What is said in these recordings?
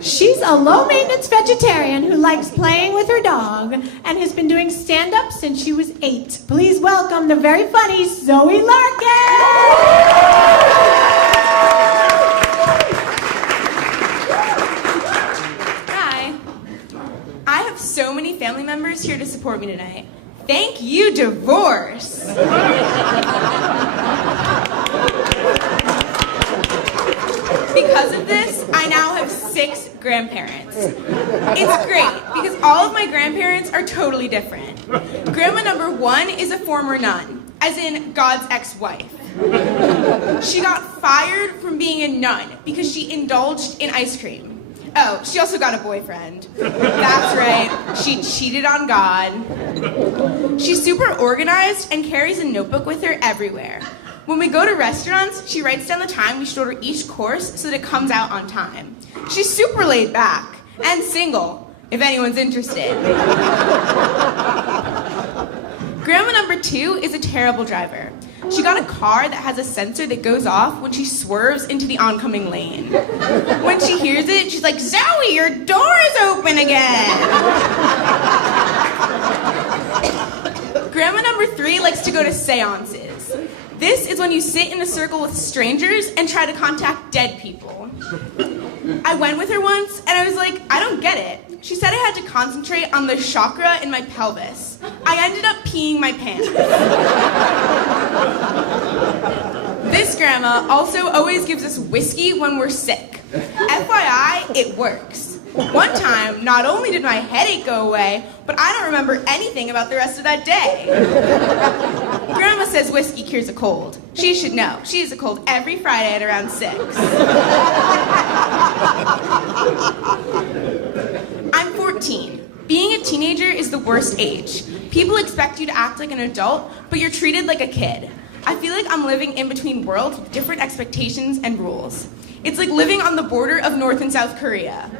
She's a low-maintenance vegetarian who likes playing with her dog and has been doing stand-up since she was 8. Please welcome the very funny Zoe Larkey! Hi. I have so many family members here to support me tonight. Thank you, divorce! Because of this, I now have 6 grandparents. It's great because all of my grandparents are totally different. Grandma number 1 is a former nun, as in God's ex-wife. She got fired from being a nun because she indulged in ice cream. Oh, she also got a boyfriend. That's right, she cheated on God. She's super organized and carries a notebook with her everywhere. When we go to restaurants, she writes down the time we should order each course so that it comes out on time. She's super laid back and single, if anyone's interested. Grandma number 2 is a terrible driver. She got a car that has a sensor that goes off when she swerves into the oncoming lane. When she hears it, she's like, "Zoe, your door is open again!" Grandma number 3 likes to go to seances. This is when you sit in a circle with strangers and try to contact dead people. I went with her once, and I was like, I don't get it. She said I had to concentrate on the chakra in my pelvis. I ended up peeing my pants. This grandma also always gives us whiskey when we're sick. FYI, it works. One time, not only did my headache go away, but I don't remember anything about the rest of that day. Grandma says whiskey cures a cold. She should know. She has a cold every Friday at around 6. I'm 14. Being a teenager is the worst age. People expect you to act like an adult, but you're treated like a kid. I feel like I'm living in between worlds with different expectations and rules. It's like living on the border of North and South Korea.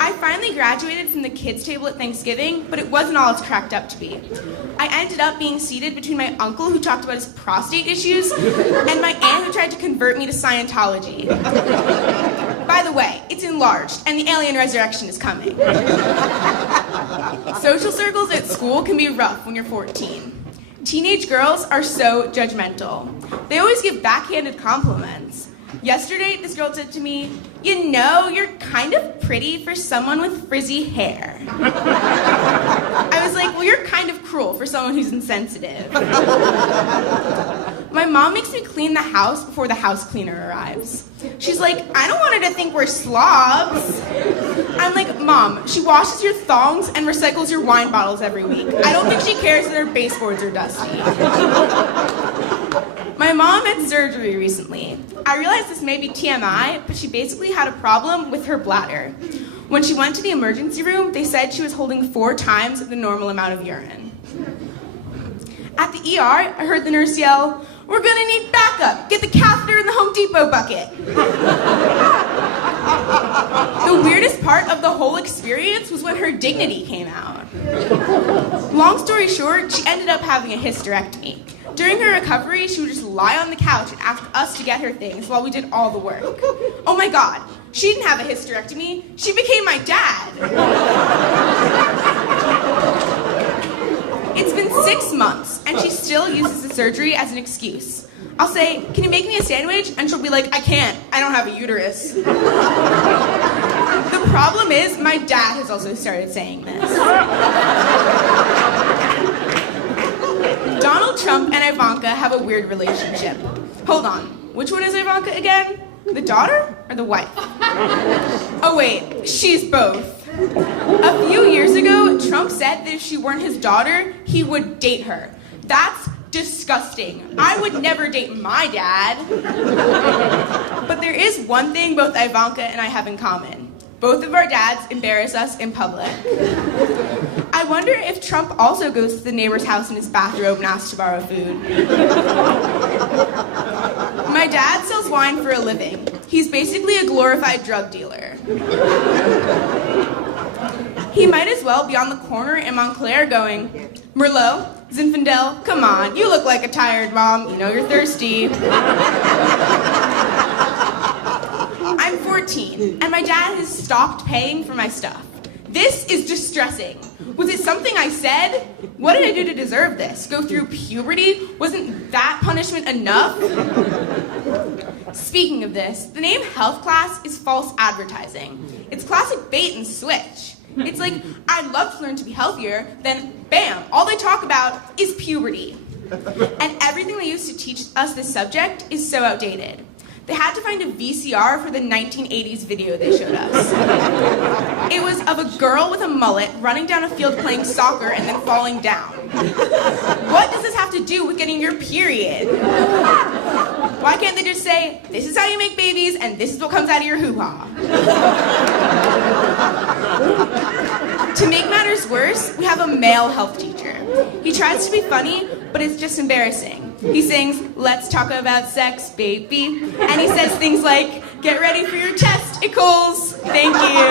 I finally graduated from the kids' table at Thanksgiving, but it wasn't all it's cracked up to be. I ended up being seated between my uncle who talked about his prostate issues and my aunt who tried to convert me to Scientology. By the way, it's enlarged and the alien resurrection is coming. Social circles at school can be rough when you're 14. Teenage girls are so judgmental. They always give backhanded compliments. Yesterday, this girl said to me, "You know, you're kind of pretty for someone with frizzy hair." I was like, well, you're kind of cruel for someone who's insensitive. My mom makes me clean the house before the house cleaner arrives. She's like, "I don't want her to think we're slobs." I'm like, "Mom, she washes your thongs and recycles your wine bottles every week. I don't think she cares that her baseboards are dusty." My mom had surgery recently. I realized this may be TMI, but she basically had a problem with her bladder. When she went to the emergency room, they said she was holding 4 times the normal amount of urine. At the ER, I heard the nurse yell, "We're gonna need backup! Get the catheter in the Home Depot bucket!" The weirdest part of the whole experience was when her dignity came out. Long story short, she ended up having a hysterectomy. During her recovery, she would just lie on the couch and ask us to get her things while we did all the work. Oh my God, she didn't have a hysterectomy. She became my dad. It's been 6 months, and she still uses the surgery as an excuse. I'll say, "Can you make me a sandwich?" And she'll be like, "I can't. I don't have a uterus." The problem is, my dad has also started saying this. Donald Trump and Ivanka have a weird relationship. Hold on, which one is Ivanka again? The daughter or the wife? Oh wait, she's both. A few years ago, Trump said that if she weren't his daughter, he would date her. That's disgusting. I would never date my dad. But there is one thing both Ivanka and I have in common. Both of our dads embarrass us in public. I wonder if Trump also goes to the neighbor's house in his bathrobe and asks to borrow food. My dad sells wine for a living. He's basically a glorified drug dealer. He might as well be on the corner in Montclair going, "Merlot, Zinfandel, come on, you look like a tired mom, you know you're thirsty." I'm 14 14, and my dad has stopped paying for my stuff. This is distressing. Was it something I said? What did I do to deserve this? Go through puberty? Wasn't that punishment enough? Speaking of this, the name health class is false advertising. It's classic bait and switch. It's like, I'd love to learn to be healthier, then bam, all they talk about is puberty. And everything they used to teach us this subject is so outdated. They had to find a VCR for the 1980s video they showed us. It was of a girl with a mullet running down a field playing soccer and then falling down. What does this have to do with getting your period? Why can't they just say, this is how you make babies and this is what comes out of your hoo-ha? To make matters worse, we have a male health teacher. He tries to be funny, but it's just embarrassing. He sings, "Let's talk about sex, baby." And he says things like, "Get ready for your testicles." Thank you.